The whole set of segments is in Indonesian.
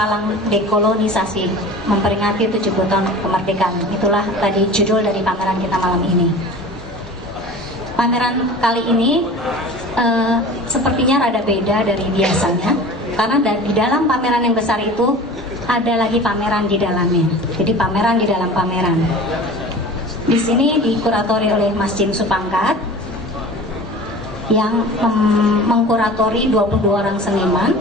Palang Dekolonisasi, memperingati 70 tahun kemerdekaan. Itulah tadi judul dari pameran kita malam ini. Pameran kali ini sepertinya rada beda dari biasanya, karena di dalam pameran yang besar itu ada lagi pameran di dalamnya. Jadi pameran di dalam pameran. Di sini dikuratori oleh Mas Jim Supangkat yang mengkuratori 22 orang seniman.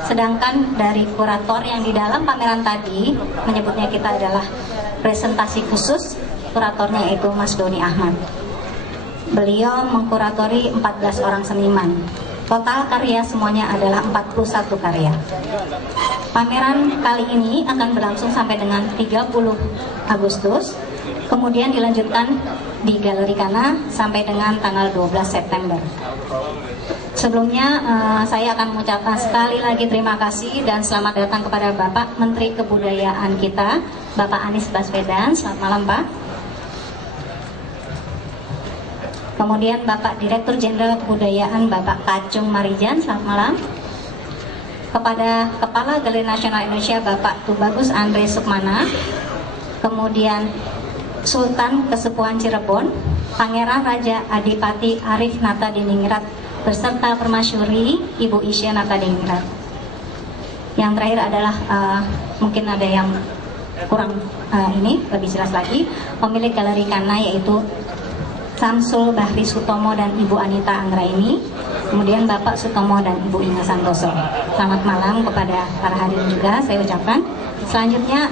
Sedangkan dari kurator yang di dalam pameran tadi, menyebutnya kita adalah presentasi khusus, kuratornya yaitu Mas Doni Ahmad. Beliau mengkuratori 14 orang seniman. Total karya semuanya adalah 41 karya. Pameran kali ini akan berlangsung sampai dengan 30 Agustus, kemudian dilanjutkan di Galeri Kana sampai dengan tanggal 12 September. Sebelumnya saya akan mengucapkan sekali lagi terima kasih dan selamat datang kepada Bapak Menteri Kebudayaan kita, Bapak Anies Baswedan. Selamat malam, Pak. Kemudian Bapak Direktur Jenderal Kebudayaan, Bapak Kacung Marijan. Selamat malam. Kepada Kepala Galeri Nasional Indonesia, Bapak Tubagus Andre Sukmana. Kemudian Sultan Kesepuhan Cirebon, Pangeran Raja Adipati Arif Nata Diningrat, beserta Permasyuri Ibu Isya Nata Diningrat. Yang terakhir adalah mungkin ada yang kurang ini lebih jelas lagi, pemilik Galeri Kana yaitu Samsul Bahri Sutomo dan Ibu Anita Anggraini, kemudian Bapak Sutomo dan Ibu Ina Santoso. Selamat malam kepada para hadirin juga saya ucapkan. Selanjutnya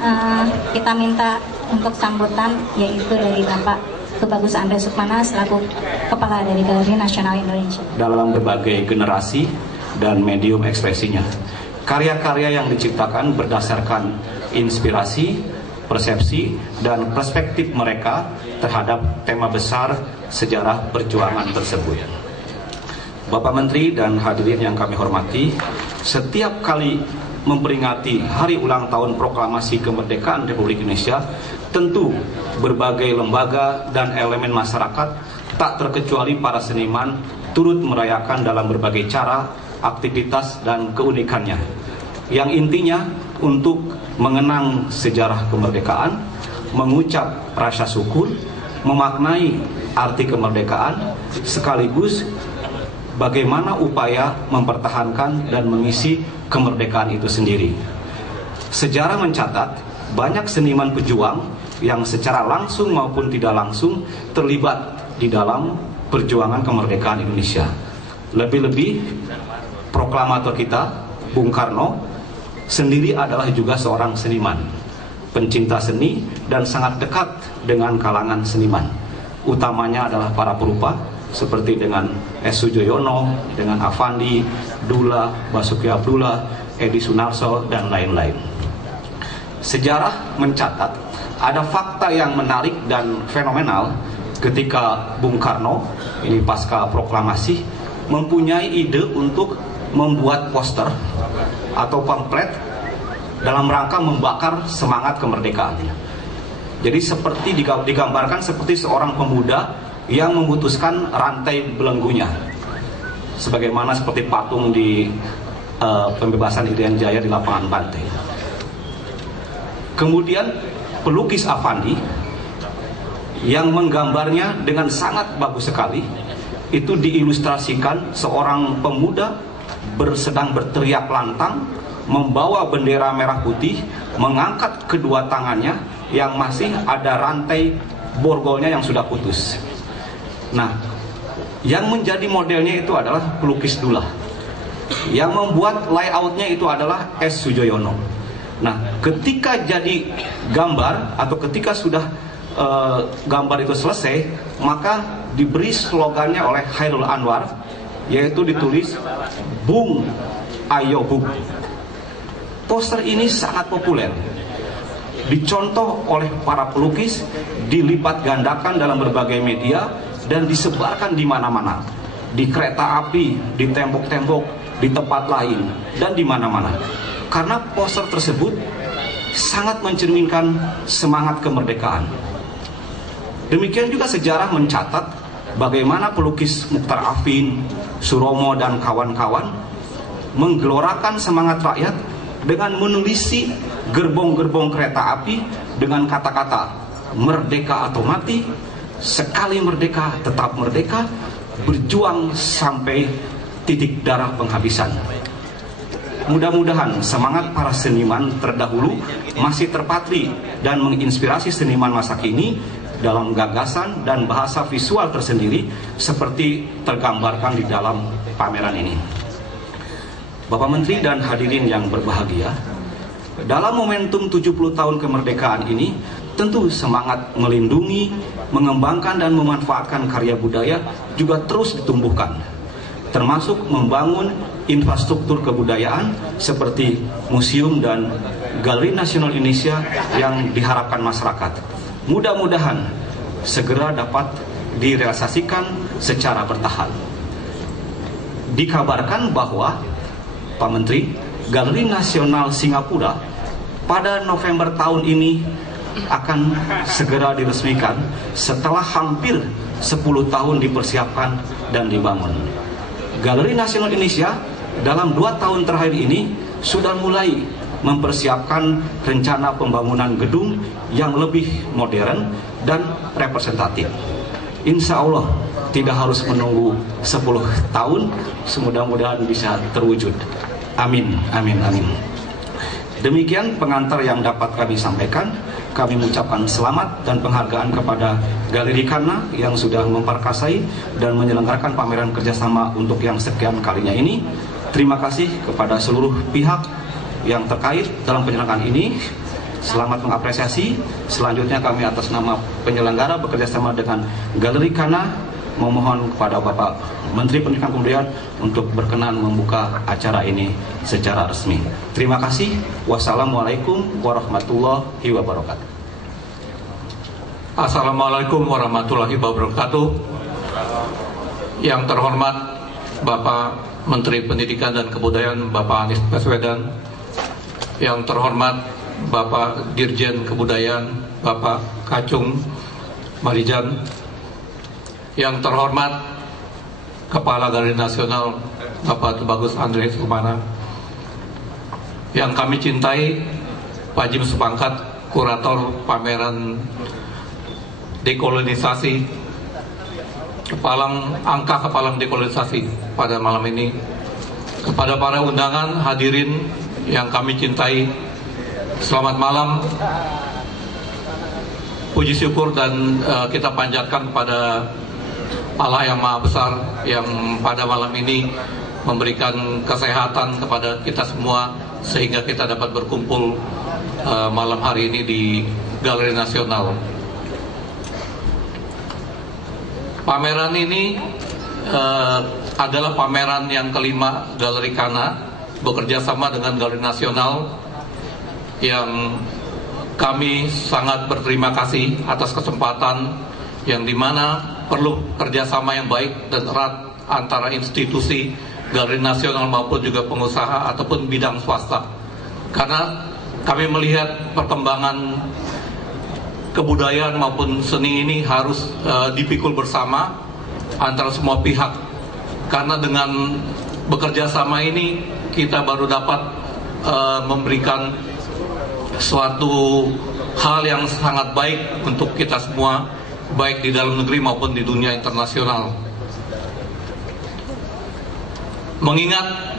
kita minta untuk sambutan yaitu dari Bapak Tubagus Andre Sukmana selaku Kepala dari Galeri Nasional Indonesia. Dalam berbagai generasi dan medium ekspresinya, karya-karya yang diciptakan berdasarkan inspirasi, persepsi, dan perspektif mereka terhadap tema besar sejarah perjuangan tersebut. Bapak Menteri dan hadirin yang kami hormati, setiap kali memperingati hari ulang tahun proklamasi kemerdekaan Republik Indonesia, tentu berbagai lembaga dan elemen masyarakat tak terkecuali para seniman turut merayakan dalam berbagai cara, aktivitas, dan keunikannya, yang intinya untuk mengenang sejarah kemerdekaan, mengucap rasa syukur, memaknai arti kemerdekaan, sekaligus bagaimana upaya mempertahankan dan mengisi kemerdekaan itu sendiri. Sejarah mencatat banyak seniman pejuang yang secara langsung maupun tidak langsung terlibat di dalam perjuangan kemerdekaan Indonesia. Lebih-lebih proklamator kita, Bung Karno, sendiri adalah juga seorang seniman, pencinta seni dan sangat dekat dengan kalangan seniman. Utamanya adalah para perupa seperti dengan S. Sujoyono, dengan Avandi, Dula, Basuki Abdullah, Edi Sunarso, dan lain-lain. Sejarah mencatat ada fakta yang menarik dan fenomenal ketika Bung Karno, ini pasca proklamasi, mempunyai ide untuk membuat poster atau pamflet dalam rangka membakar semangat kemerdekaan. Jadi seperti digambarkan seperti seorang pemuda yang memutuskan rantai belenggunya, sebagaimana seperti patung di pembebasan Irian Jaya di lapangan Banteng. Kemudian pelukis Avandi yang menggambarnya dengan sangat bagus sekali, itu diilustrasikan seorang pemuda sedang berteriak lantang, membawa bendera merah putih, mengangkat kedua tangannya yang masih ada rantai borgolnya yang sudah putus. Nah, yang menjadi modelnya itu adalah pelukis Dula. Yang membuat layoutnya itu adalah S. Sujoyono. Nah, ketika jadi gambar atau ketika sudah gambar itu selesai, maka diberi slogannya oleh Khairul Anwar, yaitu ditulis Bung Ayo Bung. Poster ini sangat populer, dicontoh oleh para pelukis, dilipat gandakan dalam berbagai media dan disebarkan di mana-mana, di kereta api, di tembok-tembok, di tempat lain, dan di mana-mana. Karena poster tersebut sangat mencerminkan semangat kemerdekaan. Demikian juga sejarah mencatat bagaimana pelukis Mukhtar Afin, Suromo, dan kawan-kawan menggelorakan semangat rakyat dengan menulisi gerbong-gerbong kereta api dengan kata-kata merdeka atau mati, sekali merdeka tetap merdeka, berjuang sampai titik darah penghabisan. Mudah-mudahan semangat para seniman terdahulu masih terpatri dan menginspirasi seniman masa kini dalam gagasan dan bahasa visual tersendiri seperti tergambarkan di dalam pameran ini. Bapak Menteri dan hadirin yang berbahagia, dalam momentum 70 tahun kemerdekaan ini, tentu semangat melindungi, mengembangkan dan memanfaatkan karya budaya juga terus ditumbuhkan, termasuk membangun infrastruktur kebudayaan seperti museum dan Galeri Nasional Indonesia yang diharapkan masyarakat mudah-mudahan segera dapat direalisasikan secara bertahap. Dikabarkan bahwa Pak Menteri, Galeri Nasional Singapura pada November tahun ini akan segera diresmikan setelah hampir 10 tahun dipersiapkan dan dibangun. Galeri Nasional Indonesia dalam 2 tahun terakhir ini sudah mulai mempersiapkan rencana pembangunan gedung yang lebih modern dan representatif. Insya Allah tidak harus menunggu 10 tahun, semudah-mudahan bisa terwujud. Amin, amin, amin. Demikian pengantar yang dapat kami sampaikan. Kami mengucapkan selamat dan penghargaan kepada Galeri Kana yang sudah memperkasai dan menyelenggarakan pameran kerjasama untuk yang sekian kalinya ini. Terima kasih kepada seluruh pihak yang terkait dalam penyelenggaraan ini. Selamat mengapresiasi. Selanjutnya kami atas nama penyelenggara bekerjasama dengan Galeri Kana memohon kepada Bapak Menteri Pendidikan dan Kebudayaan untuk berkenan membuka acara ini secara resmi. Terima kasih. Wassalamualaikum warahmatullahi wabarakatuh. Assalamualaikum warahmatullahi wabarakatuh. Yang terhormat Bapak Menteri Pendidikan dan Kebudayaan Bapak Anies Baswedan, yang terhormat Bapak Dirjen Kebudayaan Bapak Kacung Marijan, yang terhormat Kepala Galeri Nasional Bapak Tubagus André Sukmana, yang kami cintai Pak Jim Sepangkat, Kurator Pameran Dekolonisasi, angka kepalang dekolonisasi pada malam ini, kepada para undangan hadirin yang kami cintai, selamat malam. Puji syukur dan kita panjatkan kepada Allah yang Maha Besar yang pada malam ini memberikan kesehatan kepada kita semua sehingga kita dapat berkumpul malam hari ini di Galeri Nasional. Pameran ini adalah pameran yang kelima Galeri Kana bekerja sama dengan Galeri Nasional, yang kami sangat berterima kasih atas kesempatan yang dimana perlu kerjasama yang baik dan erat antara institusi Galeri Nasional maupun juga pengusaha ataupun bidang swasta, karena kami melihat perkembangan kebudayaan maupun seni ini harus dipikul bersama antara semua pihak, karena dengan bekerja sama ini kita baru dapat memberikan suatu hal yang sangat baik untuk kita semua, baik di dalam negeri maupun di dunia internasional. Mengingat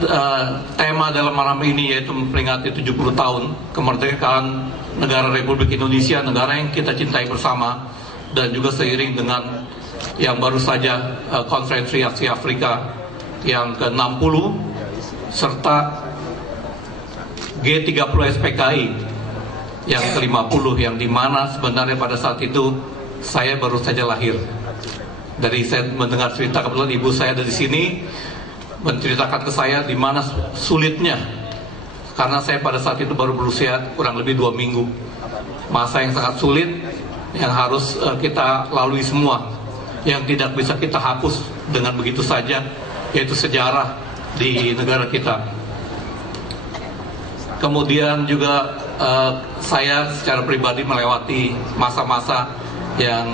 tema dalam malam ini yaitu memperingati 70 tahun kemerdekaan negara Republik Indonesia, negara yang kita cintai bersama, dan juga seiring dengan yang baru saja Konferensi Asia Afrika yang ke-60 serta G30 SPKI yang ke-50, yang dimana sebenarnya pada saat itu saya baru saja lahir. Dari saya mendengar cerita, kebetulan ibu saya ada di sini, menceritakan ke saya di mana sulitnya, karena saya pada saat itu baru berusia kurang lebih 2 minggu. Masa yang sangat sulit yang harus kita lalui semua, yang tidak bisa kita hapus dengan begitu saja, yaitu sejarah di negara kita. Kemudian juga saya secara pribadi melewati masa-masa yang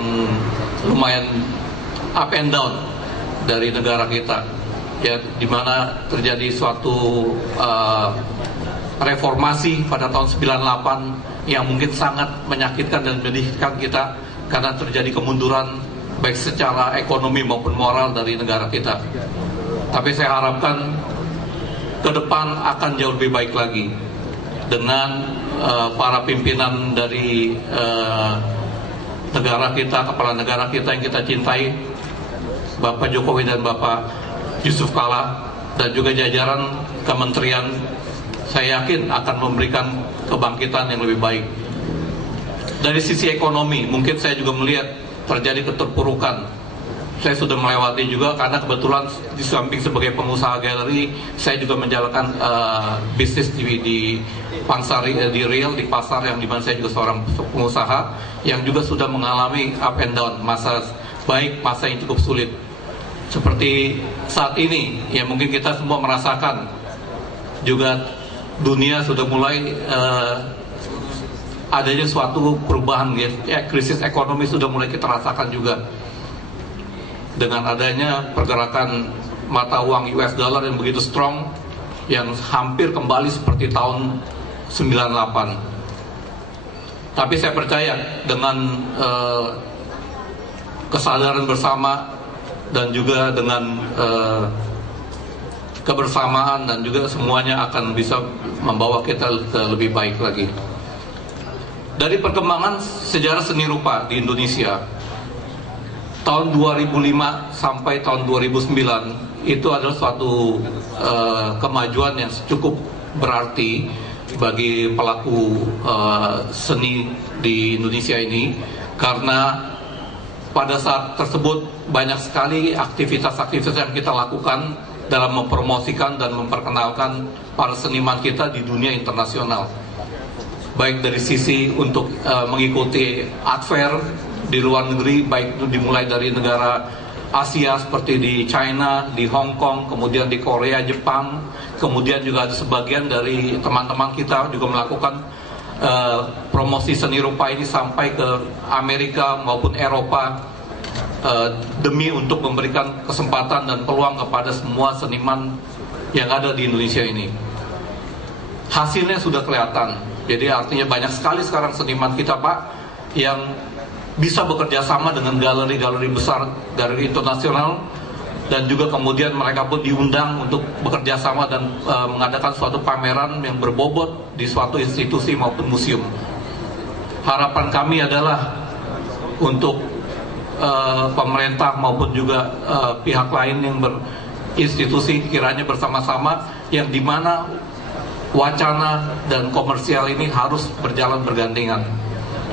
lumayan up and down dari negara kita, ya, dimana terjadi suatu reformasi pada tahun 98 yang mungkin sangat menyakitkan dan menyedihkan kita karena terjadi kemunduran baik secara ekonomi maupun moral dari negara kita. Tapi saya harapkan ke depan akan jauh lebih baik lagi dengan para pimpinan dari negara kita, kepala negara kita yang kita cintai, Bapak Jokowi dan Bapak Yusuf Kala, dan juga jajaran kementerian, saya yakin akan memberikan kebangkitan yang lebih baik. Dari sisi ekonomi, mungkin saya juga melihat terjadi keterpurukan. Saya sudah melewati juga karena kebetulan di samping sebagai pengusaha galeri, saya juga menjalankan bisnis di pasar di real, di pasar yang dimana saya juga seorang pengusaha yang juga sudah mengalami up and down, masa baik, masa yang cukup sulit. Seperti saat ini, ya mungkin kita semua merasakan juga dunia sudah mulai adanya suatu perubahan, ya, krisis ekonomi sudah mulai kita rasakan juga dengan adanya pergerakan mata uang US dollar yang begitu strong, yang hampir kembali seperti tahun 98. Tapi saya percaya dengan kesadaran bersama dan juga dengan kebersamaan dan juga semuanya akan bisa membawa kita ke lebih baik lagi. Dari perkembangan sejarah seni rupa di Indonesia, tahun 2005 sampai tahun 2009 itu adalah suatu kemajuan yang cukup berarti bagi pelaku seni di Indonesia ini, karena pada saat tersebut banyak sekali aktivitas-aktivitas yang kita lakukan dalam mempromosikan dan memperkenalkan para seniman kita di dunia internasional, baik dari sisi untuk mengikuti art fair di luar negeri, baik itu dimulai dari negara Asia seperti di China, di Hong Kong, kemudian di Korea, Jepang, kemudian juga ada sebagian dari teman-teman kita juga melakukan promosi seni rupa ini sampai ke Amerika maupun Eropa, demi untuk memberikan kesempatan dan peluang kepada semua seniman yang ada di Indonesia ini. Hasilnya sudah kelihatan, jadi artinya banyak sekali sekarang seniman kita, Pak, yang bisa bekerja sama dengan galeri-galeri besar, galeri internasional, dan juga kemudian mereka pun diundang untuk bekerja sama dan mengadakan suatu pameran yang berbobot di suatu institusi maupun museum. Harapan kami adalah untuk pemerintah maupun juga pihak lain yang berinstitusi kiranya bersama-sama, yang dimana wacana dan komersial ini harus berjalan bergandengan.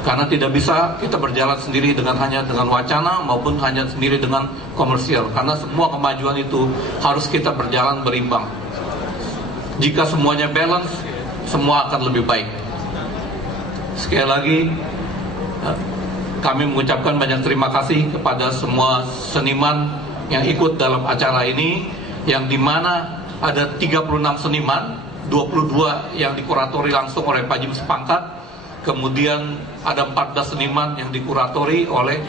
Karena tidak bisa kita berjalan sendiri hanya dengan wacana maupun hanya sendiri dengan komersial. Karena semua kemajuan itu harus kita berjalan berimbang. Jika semuanya balance, semua akan lebih baik. Sekali lagi, kami mengucapkan banyak terima kasih kepada semua seniman yang ikut dalam acara ini, yang dimana ada 36 seniman, 22 yang dikuratori langsung oleh Pak Jim Sepangkat. Kemudian ada 14 seniman yang dikuratori oleh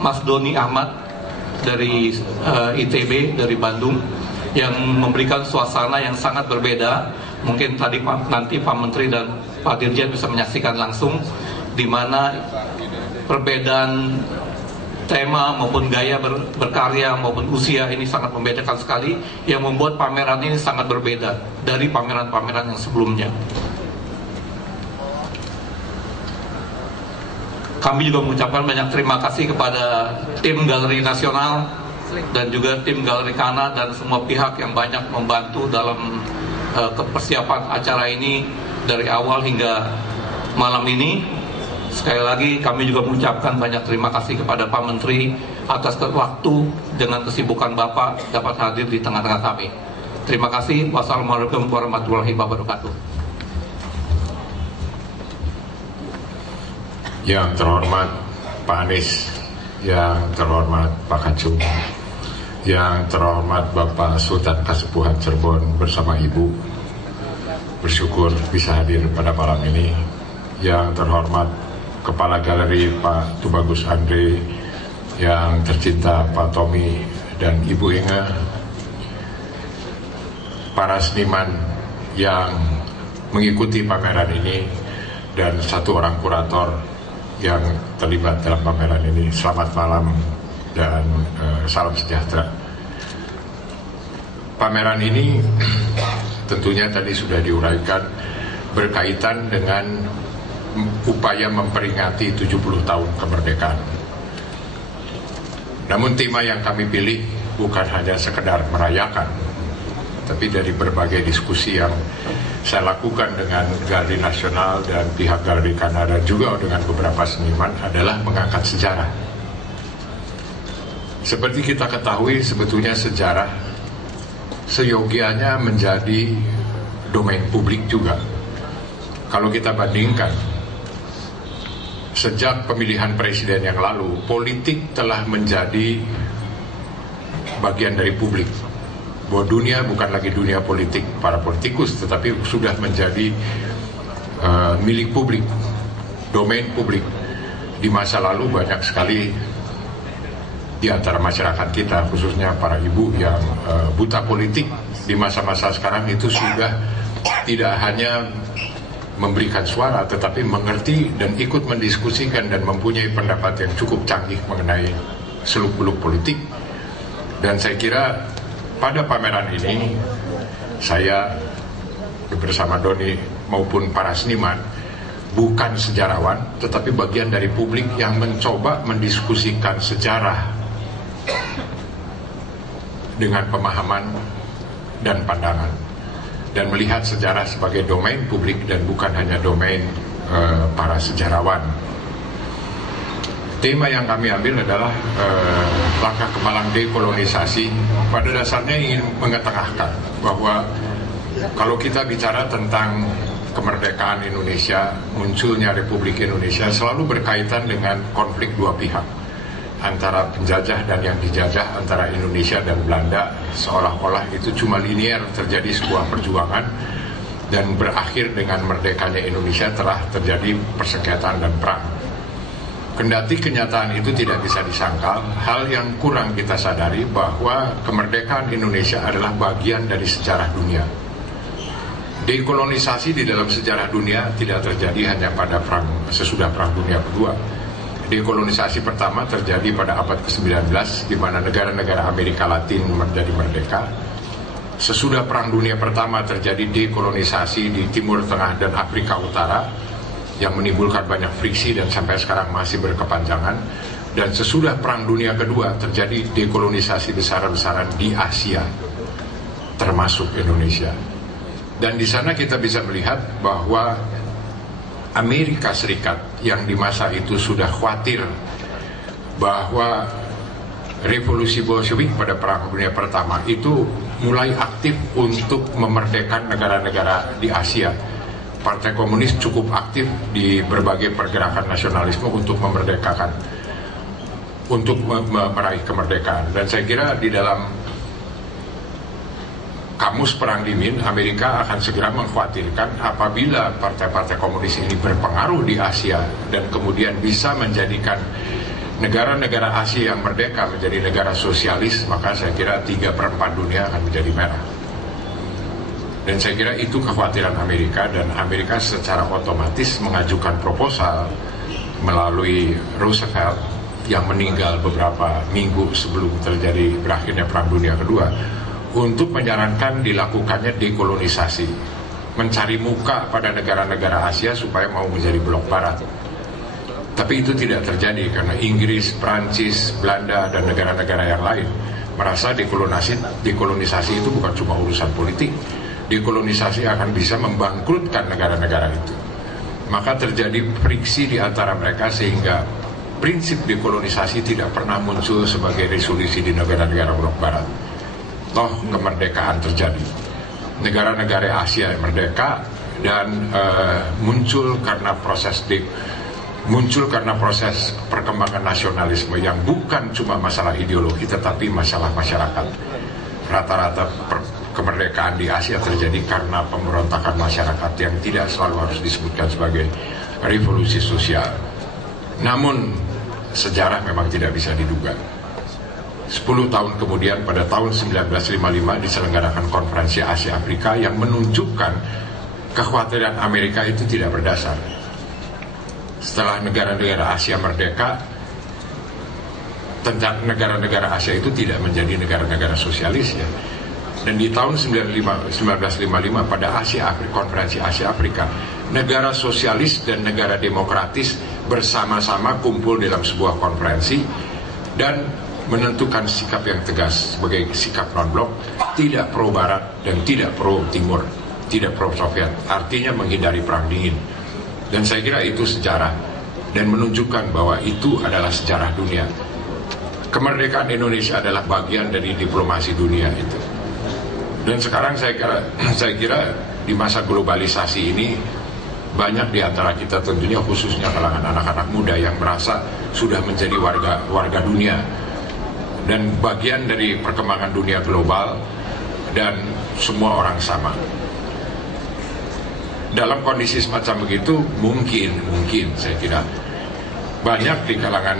Mas Doni Ahmad dari ITB, dari Bandung, yang memberikan suasana yang sangat berbeda. Mungkin tadi nanti Pak Menteri dan Pak Dirjen bisa menyaksikan langsung, di mana perbedaan tema maupun gaya berkarya maupun usia ini sangat membedakan sekali, yang membuat pameran ini sangat berbeda dari pameran-pameran yang sebelumnya. Kami juga mengucapkan banyak terima kasih kepada tim Galeri Nasional dan juga tim Galeri Kana dan semua pihak yang banyak membantu dalam persiapan acara ini dari awal hingga malam ini. Sekali lagi kami juga mengucapkan banyak terima kasih kepada Pak Menteri atas waktu dengan kesibukan Bapak dapat hadir di tengah-tengah kami. Terima kasih. Wassalamualaikum warahmatullahi wabarakatuh. Yang terhormat Pak Anies, yang terhormat Pak Kacung, yang terhormat Bapak Sultan Kasepuhan Cirebon bersama Ibu, bersyukur bisa hadir pada malam ini. Yang terhormat Kepala Galeri Pak Tubagus Andre, yang tercinta Pak Tommy dan Ibu Inga, para seniman yang mengikuti pameran ini dan satu orang kurator yang terlibat dalam pameran ini. Selamat malam dan salam sejahtera. Pameran ini tentunya tadi sudah diuraikan berkaitan dengan upaya memperingati 70 tahun kemerdekaan. Namun tema yang kami pilih bukan hanya sekedar merayakan, tapi dari berbagai diskusi yang saya lakukan dengan Galeri Nasional dan pihak Galeri Kanada juga dengan beberapa seniman adalah mengangkat sejarah. Seperti kita ketahui, sebetulnya sejarah seyogianya menjadi domain publik juga. Kalau kita bandingkan, sejak pemilihan presiden yang lalu, politik telah menjadi bagian dari publik. Bahwa dunia bukan lagi dunia politik para politikus, tetapi sudah menjadi milik publik, domain publik. Di masa lalu banyak sekali di antara masyarakat kita, khususnya para ibu yang buta politik, di masa-masa sekarang itu sudah tidak hanya memberikan suara, tetapi mengerti dan ikut mendiskusikan dan mempunyai pendapat yang cukup canggih mengenai seluk-beluk politik. Dan saya kira pada pameran ini saya bersama Doni maupun para seniman bukan sejarawan, tetapi bagian dari publik yang mencoba mendiskusikan sejarah dengan pemahaman dan pandangan, dan melihat sejarah sebagai domain publik dan bukan hanya domain para sejarawan. Tema yang kami ambil adalah langkah kemalang dekolonisasi. Pada dasarnya ingin mengetengahkan bahwa kalau kita bicara tentang kemerdekaan Indonesia, munculnya Republik Indonesia selalu berkaitan dengan konflik dua pihak, antara penjajah dan yang dijajah, antara Indonesia dan Belanda. Seolah-olah itu cuma linear terjadi sebuah perjuangan dan berakhir dengan merdekanya Indonesia telah terjadi persengketaan dan perang. Kendati kenyataan itu tidak bisa disangkal, hal yang kurang kita sadari bahwa kemerdekaan Indonesia adalah bagian dari sejarah dunia. Dekolonisasi di dalam sejarah dunia tidak terjadi hanya pada sesudah Perang Dunia Kedua. Dekolonisasi pertama terjadi pada abad ke-19, di mana negara-negara Amerika Latin menjadi merdeka. Sesudah Perang Dunia Pertama terjadi dekolonisasi di Timur Tengah dan Afrika Utara, yang menimbulkan banyak friksi dan sampai sekarang masih berkepanjangan. Dan sesudah Perang Dunia Kedua terjadi dekolonisasi besar-besaran di Asia, termasuk Indonesia. Dan di sana kita bisa melihat bahwa Amerika Serikat yang di masa itu sudah khawatir bahwa revolusi Bolshevik pada Perang Dunia Pertama itu mulai aktif untuk memerdekakan negara-negara di Asia. Partai Komunis cukup aktif di berbagai pergerakan nasionalisme untuk memerdekakan, untuk meraih kemerdekaan. Dan saya kira di dalam kamus Perang Dingin, Amerika akan segera mengkhawatirkan apabila partai-partai komunis ini berpengaruh di Asia dan kemudian bisa menjadikan negara-negara Asia yang merdeka menjadi negara sosialis, maka saya kira 3/4 dunia akan menjadi merah. Dan saya kira itu kekhawatiran Amerika, dan Amerika secara otomatis mengajukan proposal melalui Roosevelt yang meninggal beberapa minggu sebelum terjadi berakhirnya Perang Dunia Kedua, untuk menyarankan dilakukannya dekolonisasi, mencari muka pada negara-negara Asia supaya mau menjadi blok barat. Tapi itu tidak terjadi karena Inggris, Prancis, Belanda, dan negara-negara yang lain merasa dekolonisasi itu bukan cuma urusan politik. Dekolonisasi akan bisa membangkrutkan negara-negara itu. Maka terjadi friksi di antara mereka sehingga prinsip dekolonisasi tidak pernah muncul sebagai resolusi di negara-negara blok barat. Toh kemerdekaan terjadi, negara-negara Asia merdeka, dan muncul karena proses perkembangan nasionalisme yang bukan cuma masalah ideologi tetapi masalah masyarakat. Rata-rata kemerdekaan di Asia terjadi karena pemberontakan masyarakat yang tidak selalu harus disebutkan sebagai revolusi sosial. Namun sejarah memang tidak bisa diduga. 10 tahun kemudian pada tahun 1955 diselenggarakan konferensi Asia Afrika yang menunjukkan kekhawatiran Amerika itu tidak berdasar. Setelah negara-negara Asia merdeka, tentang negara-negara Asia itu tidak menjadi negara-negara sosialis ya. Dan di tahun 1955 pada Konferensi Asia Afrika, negara sosialis dan negara demokratis bersama-sama kumpul dalam sebuah konferensi dan menentukan sikap yang tegas sebagai sikap non-blok, tidak pro Barat dan tidak pro Timur, tidak pro Soviet, artinya menghindari perang dingin. Dan saya kira itu sejarah dan menunjukkan bahwa itu adalah sejarah dunia. Kemerdekaan Indonesia adalah bagian dari diplomasi dunia itu. Dan sekarang saya kira di masa globalisasi ini banyak di antara kita, tentunya khususnya kalangan anak-anak muda yang merasa sudah menjadi warga dunia dan bagian dari perkembangan dunia global, dan semua orang sama. Dalam kondisi semacam begitu mungkin saya kira banyak di kalangan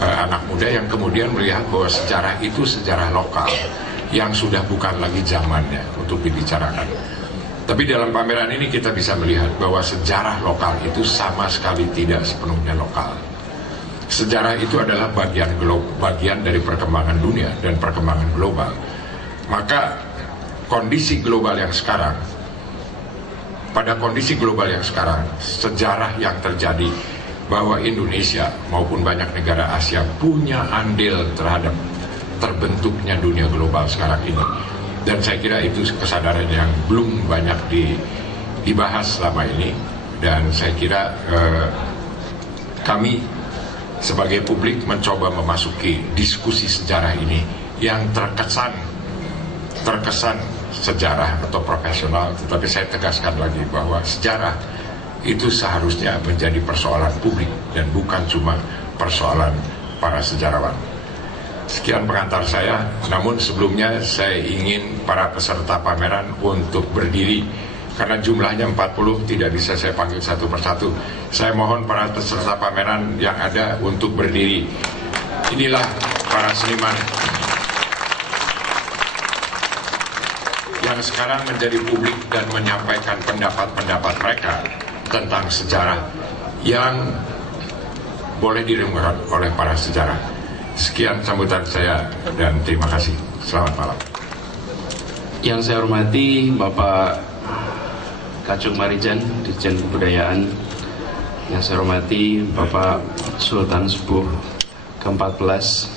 anak muda yang kemudian melihat bahwa sejarah itu sejarah lokal yang sudah bukan lagi zamannya untuk dibicarakan. Tapi dalam pameran ini kita bisa melihat bahwa sejarah lokal itu sama sekali tidak sepenuhnya lokal. Sejarah itu adalah bagian dari perkembangan dunia dan perkembangan global. Maka kondisi global yang sekarang, pada kondisi global yang sekarang, sejarah yang terjadi bahwa Indonesia maupun banyak negara Asia punya andil terhadap terbentuknya dunia global sekarang ini. Dan saya kira itu kesadaran yang belum banyak dibahas selama ini. Dan saya kira kami sebagai publik mencoba memasuki diskusi sejarah ini yang terkesan sejarah atau profesional. Tetapi saya tegaskan lagi bahwa sejarah itu seharusnya menjadi persoalan publik dan bukan cuma persoalan para sejarawan. Sekian pengantar saya, namun sebelumnya saya ingin para peserta pameran untuk berdiri. Karena jumlahnya 40, tidak bisa saya panggil satu persatu. Saya mohon para peserta pameran yang ada untuk berdiri. Inilah para seniman yang sekarang menjadi publik dan menyampaikan pendapat-pendapat mereka tentang sejarah yang boleh direnungkan oleh para sejarah. Sekian sambutan saya dan terima kasih. Selamat malam. Yang saya hormati Bapak Kacung Marijan, Dirjen Kebudayaan. Yang saya hormati Bapak Sultan Sepuh ke-14.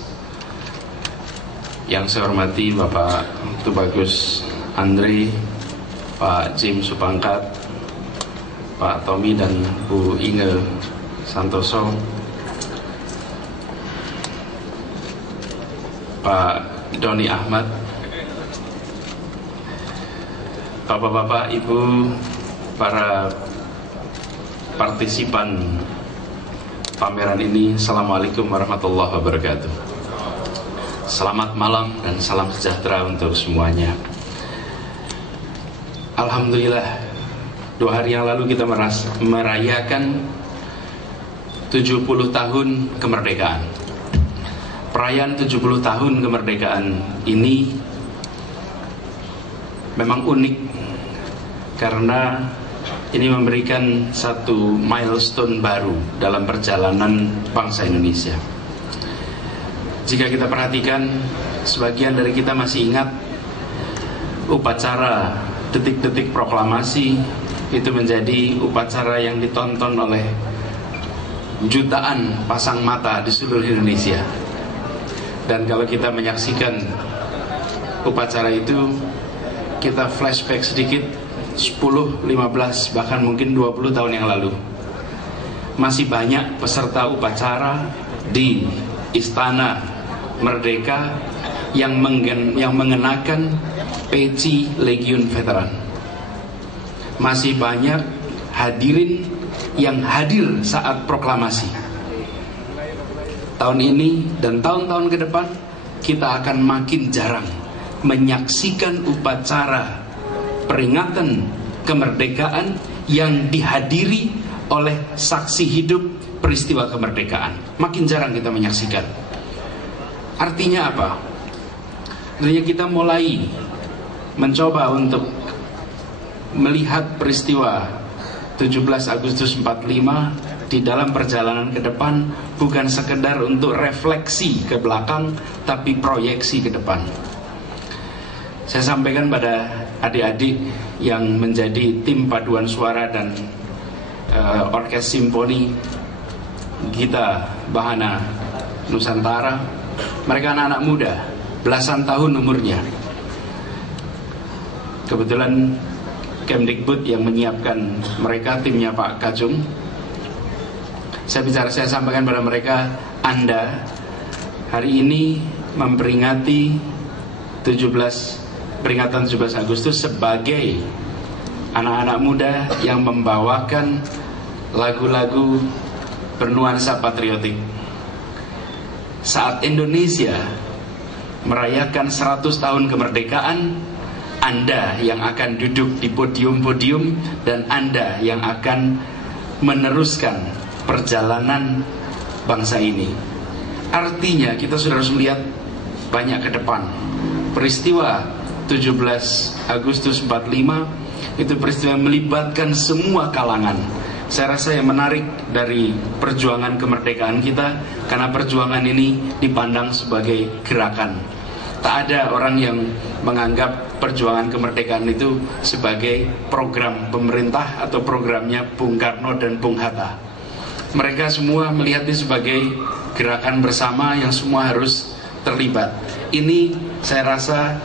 Yang saya hormati Bapak Tubagus Andre, Pak Jim Supangkat, Pak Tommy dan Bu Inge Santoso, Pak Doni Ahmad, Bapak-bapak, Ibu, para partisipan pameran ini, Assalamualaikum warahmatullahi wabarakatuh. Selamat malam dan salam sejahtera untuk semuanya. Alhamdulillah, 2 hari yang lalu kita merayakan 70 tahun kemerdekaan. Perayaan 70 tahun kemerdekaan ini memang unik karena ini memberikan satu milestone baru dalam perjalanan bangsa Indonesia. Jika kita perhatikan, sebagian dari kita masih ingat upacara detik-detik proklamasi. Itu menjadi upacara yang ditonton oleh jutaan pasang mata di seluruh Indonesia. Dan kalau kita menyaksikan upacara itu, kita flashback sedikit 10, 15, bahkan mungkin 20 tahun yang lalu. Masih banyak peserta upacara di Istana Merdeka yang mengenakan peci Legiun Veteran. Masih banyak hadirin yang hadir saat proklamasi. Tahun ini dan tahun-tahun ke depan kita akan makin jarang menyaksikan upacara peringatan kemerdekaan yang dihadiri oleh saksi hidup peristiwa kemerdekaan. Makin jarang kita menyaksikan. Artinya apa? Artinya kita mulai mencoba untuk melihat peristiwa 17 Agustus 45 di dalam perjalanan ke depan bukan sekedar untuk refleksi ke belakang, tapi proyeksi ke depan. Saya sampaikan pada adik-adik yang menjadi tim paduan suara dan orkes simfoni Gita Bahana Nusantara. Mereka anak-anak muda, belasan tahun umurnya. Kebetulan Kemdikbud yang menyiapkan mereka, timnya Pak Kacung. Saya sampaikan pada mereka, Anda hari ini memperingati peringatan 17 Agustus sebagai anak-anak muda yang membawakan lagu-lagu bernuansa patriotik. Saat Indonesia merayakan 100 tahun kemerdekaan, Anda yang akan duduk di podium-podium dan Anda yang akan meneruskan perjalanan bangsa ini. Artinya kita sudah harus melihat banyak ke depan. Peristiwa 17 Agustus 45 itu peristiwa yang melibatkan semua kalangan. Saya rasa yang menarik dari perjuangan kemerdekaan kita, karena perjuangan ini dipandang sebagai gerakan. Tak ada orang yang menganggap perjuangan kemerdekaan itu sebagai program pemerintah atau programnya Bung Karno dan Bung Hatta. Mereka semua melihatnya sebagai gerakan bersama yang semua harus terlibat. Ini saya rasa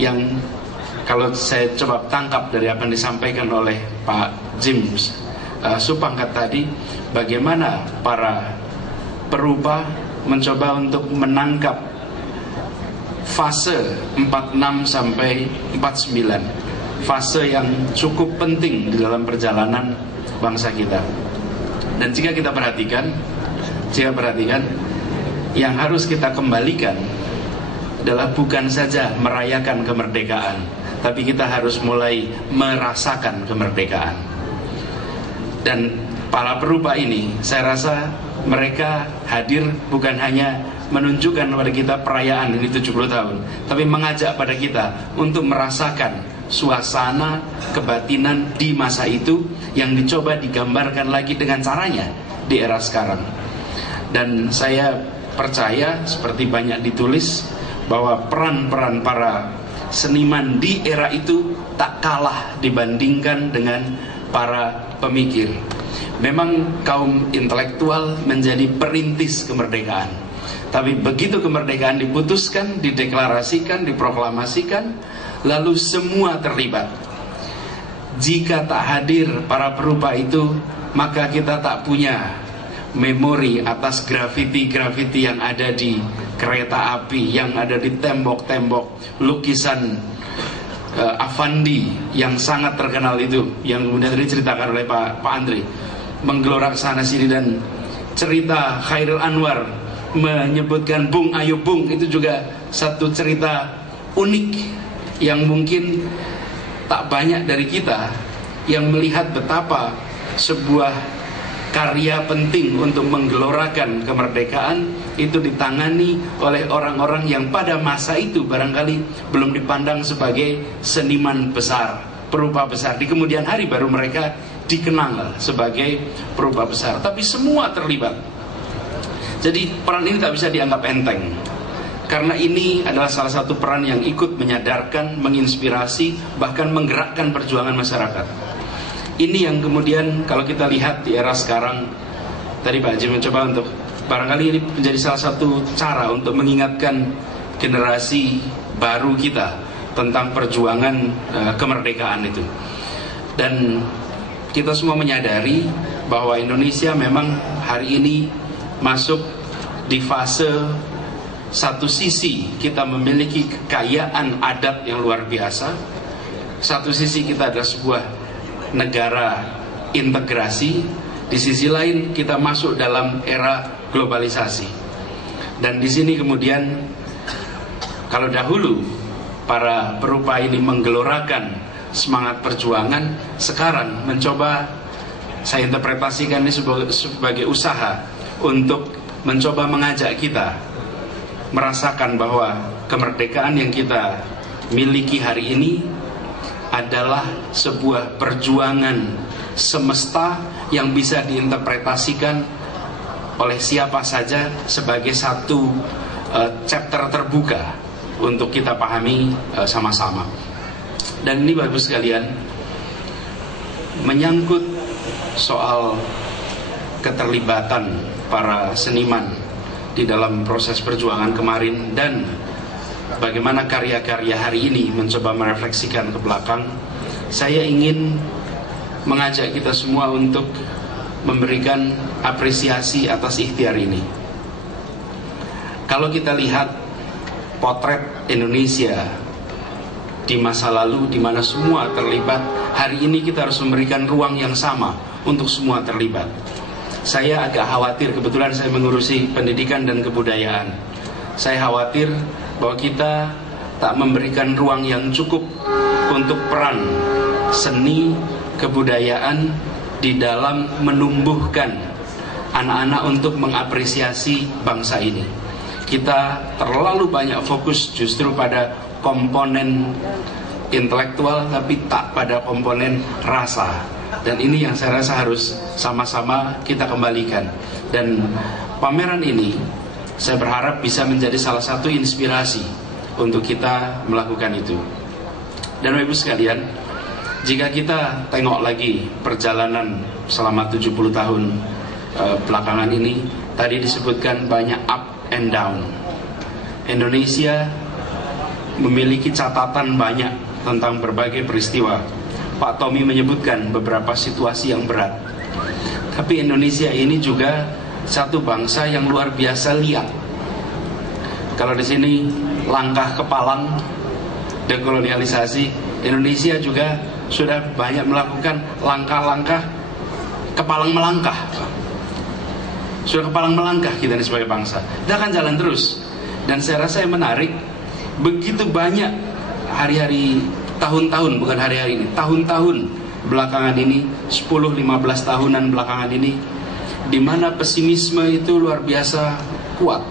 yang kalau saya coba tangkap dari apa yang disampaikan oleh Pak Jim Supangkat tadi, bagaimana para perupa mencoba untuk menangkap fase 46 sampai 49, fase yang cukup penting di dalam perjalanan bangsa kita. Dan jika kita perhatikan, yang harus kita kembalikan adalah bukan saja merayakan kemerdekaan, tapi kita harus mulai merasakan kemerdekaan. Dan para perupa ini, saya rasa mereka hadir bukan hanya menunjukkan kepada kita perayaan ini 70 tahun, tapi mengajak pada kita untuk merasakan suasana kebatinan di masa itu yang dicoba digambarkan lagi dengan caranya di era sekarang. Dan saya percaya, seperti banyak ditulis, bahwa peran-peran para seniman di era itu tak kalah dibandingkan dengan para pemikir. Memang kaum intelektual menjadi perintis kemerdekaan, tapi begitu kemerdekaan diputuskan, dideklarasikan, diproklamasikan, lalu semua terlibat. Jika tak hadir para perupa itu, maka kita tak punya memori atas grafiti-grafiti yang ada di kereta api, yang ada di tembok-tembok, lukisan Avandi yang sangat terkenal itu, yang kemudian diceritakan oleh Pak Andri, menggelorak sana sini, dan cerita Khairil Anwar menyebutkan Bung Ayo Bung, itu juga satu cerita unik yang mungkin tak banyak dari kita yang melihat betapa sebuah karya penting untuk menggelorakan kemerdekaan itu ditangani oleh orang-orang yang pada masa itu barangkali belum dipandang sebagai seniman besar, perupa besar. Di kemudian hari baru mereka dikenal sebagai perupa besar, tapi semua terlibat. Jadi peran ini tak bisa dianggap enteng, karena ini adalah salah satu peran yang ikut menyadarkan, menginspirasi, bahkan menggerakkan perjuangan masyarakat. Ini yang kemudian kalau kita lihat di era sekarang, tadi Pak Haji mencoba untuk, barangkali ini menjadi salah satu cara untuk mengingatkan generasi baru kita tentang perjuangan kemerdekaan itu. Dan kita semua menyadari bahwa Indonesia memang hari ini masuk di fase, satu sisi kita memiliki kekayaan adat yang luar biasa, satu sisi kita adalah sebuah negara integrasi, di sisi lain kita masuk dalam era globalisasi. Dan di sini kemudian, kalau dahulu para perupa ini menggelorakan semangat perjuangan, sekarang mencoba, saya interpretasikan ini sebagai usaha untuk mencoba mengajak kita merasakan bahwa kemerdekaan yang kita miliki hari ini adalah sebuah perjuangan semesta yang bisa diinterpretasikan oleh siapa saja sebagai satu chapter terbuka untuk kita pahami sama-sama. Dan ini Bapak Ibu sekalian, menyangkut soal keterlibatan para seniman di dalam proses perjuangan kemarin dan bagaimana karya-karya hari ini mencoba merefleksikan ke belakang, saya ingin mengajak kita semua untuk memberikan apresiasi atas ikhtiar ini. Kalau kita lihat potret Indonesia di masa lalu di mana semua terlibat, hari ini kita harus memberikan ruang yang sama untuk semua terlibat. Saya agak khawatir, kebetulan saya mengurusi pendidikan dan kebudayaan. Saya khawatir bahwa kita tak memberikan ruang yang cukup untuk peran seni kebudayaan di dalam menumbuhkan anak-anak untuk mengapresiasi bangsa ini. Kita terlalu banyak fokus justru pada komponen intelektual tapi tak pada komponen rasa. Dan ini yang saya rasa harus sama-sama kita kembalikan. Dan pameran ini saya berharap bisa menjadi salah satu inspirasi untuk kita melakukan itu. Dan Bapak Ibu sekalian, jika kita tengok lagi perjalanan selama 70 tahun belakangan ini, tadi disebutkan banyak up and down. Indonesia memiliki catatan banyak tentang berbagai peristiwa. Pak Tommy menyebutkan beberapa situasi yang berat. Tapi Indonesia ini juga satu bangsa yang luar biasa liat. Kalau di sini langkah kepalang dekolonialisasi, Indonesia juga sudah banyak melakukan langkah-langkah kepalang melangkah. Sudah kepalang melangkah kita ini sebagai bangsa. Dia akan jalan terus. Dan saya rasa yang menarik, begitu banyak hari-hari, tahun-tahun, bukan hari-hari ini, tahun-tahun belakangan ini, 10-15 tahunan belakangan ini, di mana pesimisme itu luar biasa kuat.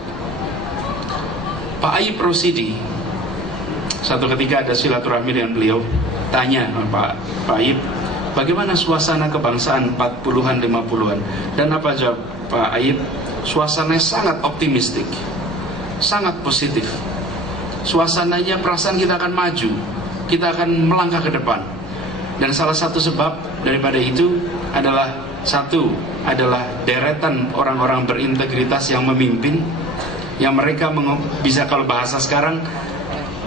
Pak Ayib Rosidi, satu ketika ada silaturahmi dengan beliau, tanya Pak Ayib, bagaimana suasana kebangsaan 40-an, 50-an? Dan apa jawab Pak Ayib? Suasananya sangat optimistik, sangat positif. Suasananya perasaan kita akan maju, kita akan melangkah ke depan. Dan salah satu sebab daripada itu adalah deretan orang-orang berintegritas yang memimpin, yang mereka bisa, kalau bahasa sekarang,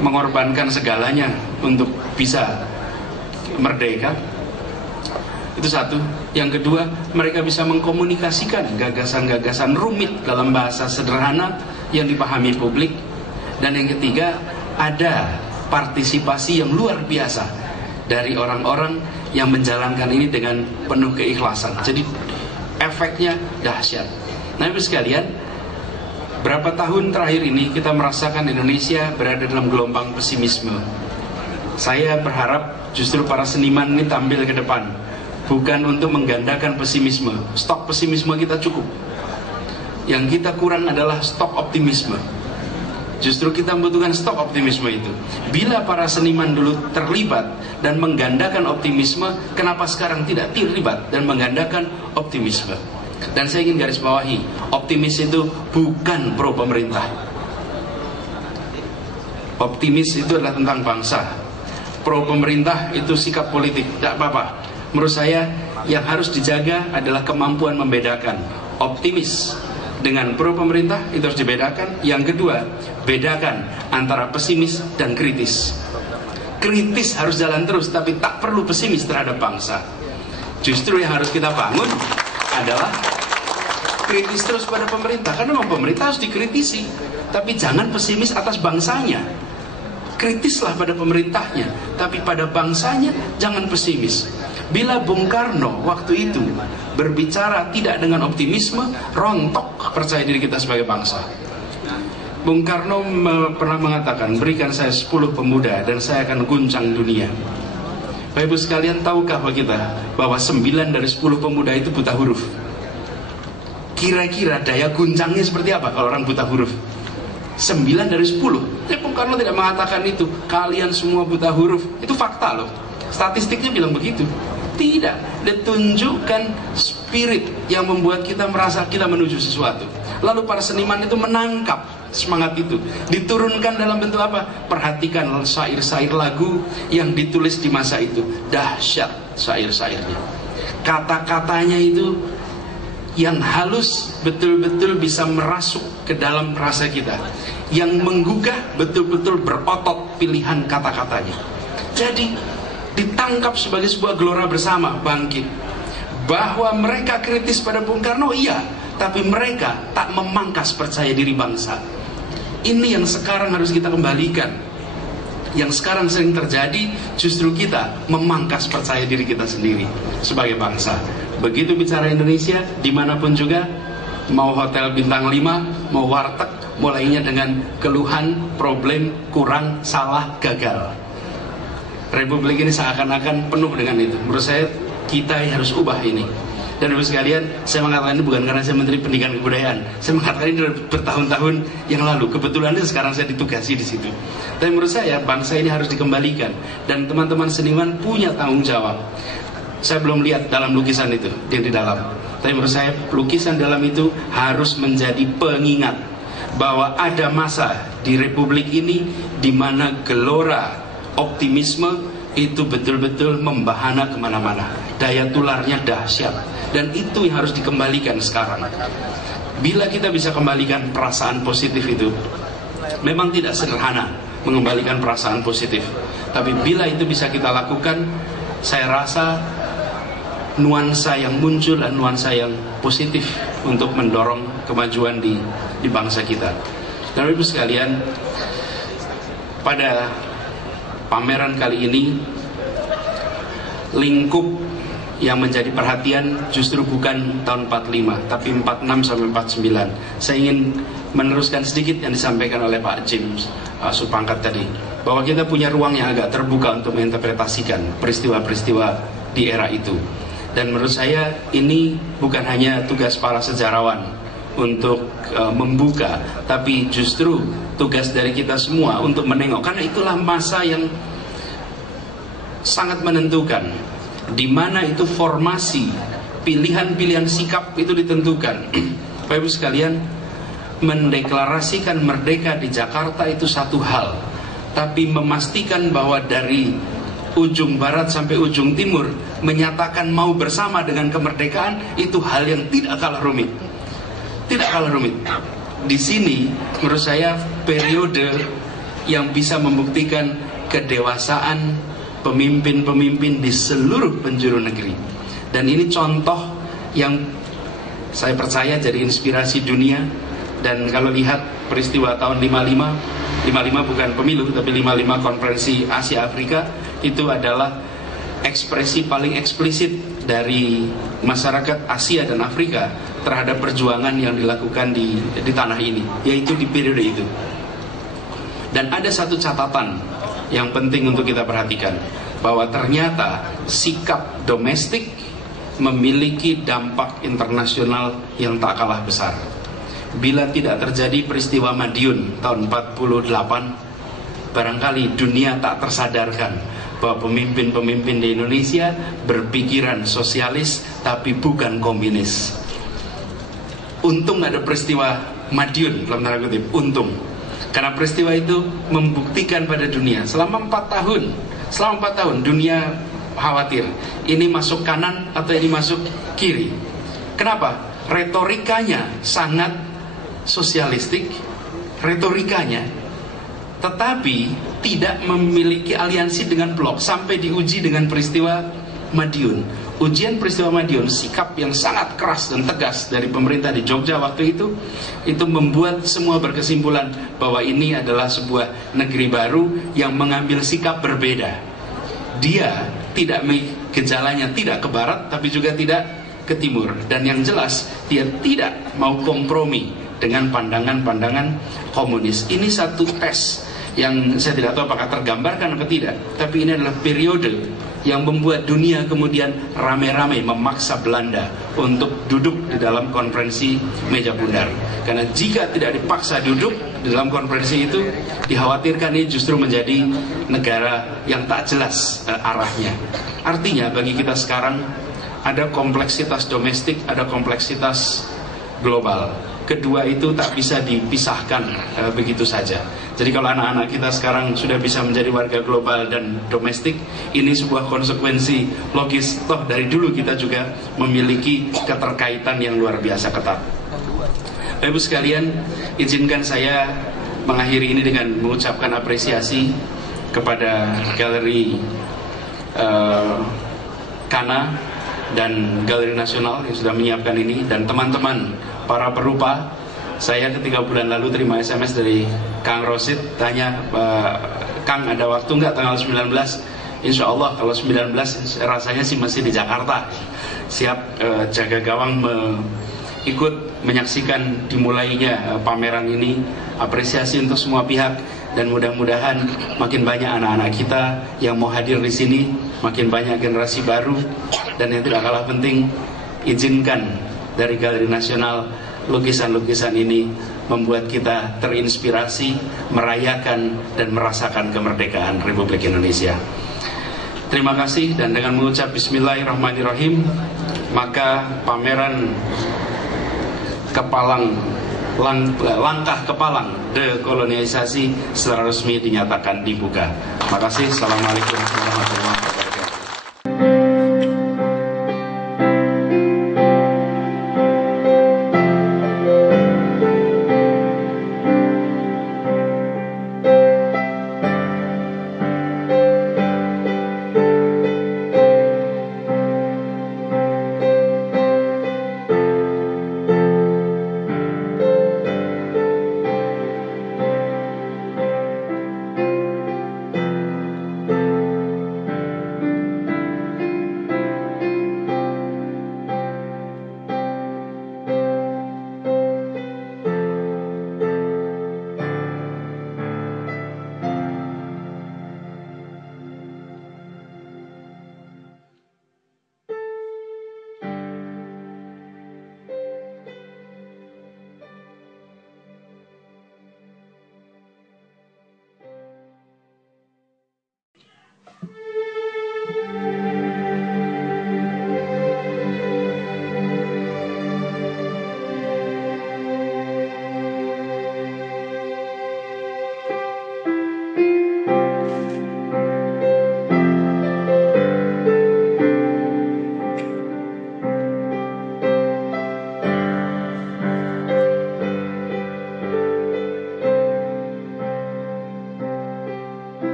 mengorbankan segalanya untuk bisa merdeka. Itu satu. Yang kedua, mereka bisa mengkomunikasikan gagasan-gagasan rumit dalam bahasa sederhana yang dipahami publik. Dan yang ketiga, ada partisipasi yang luar biasa dari orang-orang yang menjalankan ini dengan penuh keikhlasan. Jadi efeknya dahsyat. Nah, Ibu sekalian, berapa tahun terakhir ini kita merasakan Indonesia berada dalam gelombang pesimisme. Saya berharap justru para seniman ini tampil ke depan, bukan untuk menggandakan pesimisme. Stok pesimisme kita cukup. Yang kita kurang adalah stok optimisme. Justru kita membutuhkan stok optimisme itu. Bila para seniman dulu terlibat dan menggandakan optimisme, kenapa sekarang tidak terlibat dan menggandakan optimisme? Dan saya ingin garis bawahi, optimis itu bukan pro pemerintah. Optimis itu adalah tentang bangsa. Pro pemerintah itu sikap politik, tidak apa-apa. Menurut saya yang harus dijaga adalah kemampuan membedakan. Optimis dengan pro pemerintah itu harus dibedakan. Yang kedua, bedakan antara pesimis dan kritis. Kritis harus jalan terus, tapi tak perlu pesimis terhadap bangsa. Justru yang harus kita bangun adalah kritis terus pada pemerintah, karena memang pemerintah harus dikritisi, tapi jangan pesimis atas bangsanya. Kritislah pada pemerintahnya, tapi pada bangsanya jangan pesimis. Bila Bung Karno waktu itu berbicara tidak dengan optimisme, rontok percaya diri kita sebagai bangsa. Bung Karno pernah mengatakan, berikan saya 10 pemuda dan saya akan guncang dunia. Bapak Ibu sekalian, tahukah kita bahwa 9 dari 10 pemuda itu buta huruf? Kira-kira daya guncangnya seperti apa kalau orang buta huruf? 9 dari 10. Bung Karno tidak mengatakan itu, kalian semua buta huruf. Itu fakta loh. Statistiknya bilang begitu. Tidak, ditunjukkan spirit yang membuat kita merasa kita menuju sesuatu. Lalu para seniman itu menangkap semangat itu, diturunkan dalam bentuk apa? Perhatikan syair-syair lagu yang ditulis di masa itu. Dahsyat syair-syairnya, kata-katanya itu yang halus, betul-betul bisa merasuk ke dalam rasa kita, yang menggugah, betul-betul berotot pilihan kata-katanya. Jadi ditangkap sebagai sebuah gelora bersama bangkit. Bahwa mereka kritis pada Bung Karno, iya, tapi mereka tak memangkas percaya diri bangsa. Ini yang sekarang harus kita kembalikan. Yang sekarang sering terjadi, justru kita memangkas percaya diri kita sendiri sebagai bangsa. Begitu bicara Indonesia, dimanapun juga, mau hotel bintang 5, mau warteg, mulainya dengan keluhan, problem, kurang, salah, gagal. Republik ini seakan-akan penuh dengan itu. Menurut saya, kita harus ubah ini. Dan Ibu sekalian, saya mengatakan ini bukan karena saya Menteri Pendidikan Kebudayaan. Saya mengatakan ini bertahun-tahun yang lalu. Kebetulan sekarang saya ditugasi di situ. Tapi menurut saya, bangsa ini harus dikembalikan. Dan teman-teman seniman punya tanggung jawab. Saya belum lihat dalam lukisan itu, yang di dalam. Tapi menurut saya, lukisan dalam itu harus menjadi pengingat bahwa ada masa di Republik ini di mana gelora optimisme itu betul-betul membahana kemana-mana. Daya tularnya dahsyat. Dan itu yang harus dikembalikan sekarang. Bila kita bisa kembalikan perasaan positif itu, memang tidak sederhana mengembalikan perasaan positif. Tapi bila itu bisa kita lakukan, saya rasa nuansa yang muncul dan nuansa yang positif untuk mendorong kemajuan di bangsa kita. Dan Ibu sekalian, pada pameran kali ini, lingkup yang menjadi perhatian justru bukan tahun 45, tapi 46 sampai 49. Saya ingin meneruskan sedikit yang disampaikan oleh Pak James Supangkat tadi, bahwa kita punya ruang yang agak terbuka untuk menginterpretasikan peristiwa-peristiwa di era itu. Dan menurut saya ini bukan hanya tugas para sejarawan untuk membuka, tapi justru tugas dari kita semua untuk menengok, karena itulah masa yang sangat menentukan, di mana itu formasi pilihan-pilihan sikap itu ditentukan. Bapak Ibu sekalian, mendeklarasikan merdeka di Jakarta itu satu hal, tapi memastikan bahwa dari ujung barat sampai ujung timur menyatakan mau bersama dengan kemerdekaan itu hal yang tidak kalah rumit. Tidak kalah rumit. Di sini menurut saya periode yang bisa membuktikan kedewasaan pemimpin-pemimpin di seluruh penjuru negeri. Dan ini contoh yang saya percaya jadi inspirasi dunia. Dan kalau lihat peristiwa tahun 55 bukan pemilu, tapi 55 konferensi Asia Afrika, itu adalah ekspresi paling eksplisit dari masyarakat Asia dan Afrika terhadap perjuangan yang dilakukan di tanah ini, yaitu di periode itu. Dan ada satu catatan yang penting untuk kita perhatikan, bahwa ternyata sikap domestik memiliki dampak internasional yang tak kalah besar. Bila tidak terjadi peristiwa Madiun tahun 48, barangkali dunia tak tersadarkan bahwa pemimpin-pemimpin di Indonesia berpikiran sosialis tapi bukan komunis. Untung ada peristiwa Madiun, dalam tanda kutip, untung. Karena peristiwa itu membuktikan pada dunia selama 4 tahun dunia khawatir ini masuk kanan atau ini masuk kiri. Kenapa? Retorikanya sangat sosialistik, retorikanya, tetapi tidak memiliki aliansi dengan blok sampai diuji dengan peristiwa Madiun. Ujian peristiwa Madiun, sikap yang sangat keras dan tegas dari pemerintah di Jogja waktu itu membuat semua berkesimpulan bahwa ini adalah sebuah negeri baru yang mengambil sikap berbeda. Dia tidak, gejalanya tidak ke barat tapi juga tidak ke timur, dan yang jelas dia tidak mau kompromi dengan pandangan-pandangan komunis. Ini satu tes yang saya tidak tahu apakah tergambarkan atau tidak, tapi ini adalah periode yang membuat dunia kemudian rame-rame memaksa Belanda untuk duduk di dalam konferensi meja bundar. Karena jika tidak dipaksa duduk di dalam konferensi itu, dikhawatirkan ini justru menjadi negara yang tak jelas arahnya. Artinya bagi kita sekarang ada kompleksitas domestik, ada kompleksitas global. Kedua itu tak bisa dipisahkan begitu saja. Jadi kalau anak-anak kita sekarang sudah bisa menjadi warga global dan domestik, ini sebuah konsekuensi logis. Toh dari dulu kita juga memiliki keterkaitan yang luar biasa ketat. Bapak Ibu sekalian, izinkan saya mengakhiri ini dengan mengucapkan apresiasi kepada Galeri Kana dan Galeri Nasional yang sudah menyiapkan ini, dan teman-teman para perupa. Saya ketika bulan lalu terima SMS dari Kang Rosid, tanya, Kang ada waktu nggak tanggal 19? Insya Allah kalau 19 rasanya sih masih di Jakarta, siap jaga gawang ikut menyaksikan dimulainya pameran ini. Apresiasi untuk semua pihak, dan mudah-mudahan makin banyak anak-anak kita yang mau hadir di sini, makin banyak generasi baru, dan yang tidak kalah penting, izinkan dari Galeri Nasional lukisan-lukisan ini membuat kita terinspirasi, merayakan dan merasakan kemerdekaan Republik Indonesia. Terima kasih, dan dengan mengucap Bismillahirrahmanirrahim, maka pameran langkah kepalang dekolonialisasi secara resmi dinyatakan dibuka. Terima kasih. Assalamualaikum warahmatullahi wabarakatuh.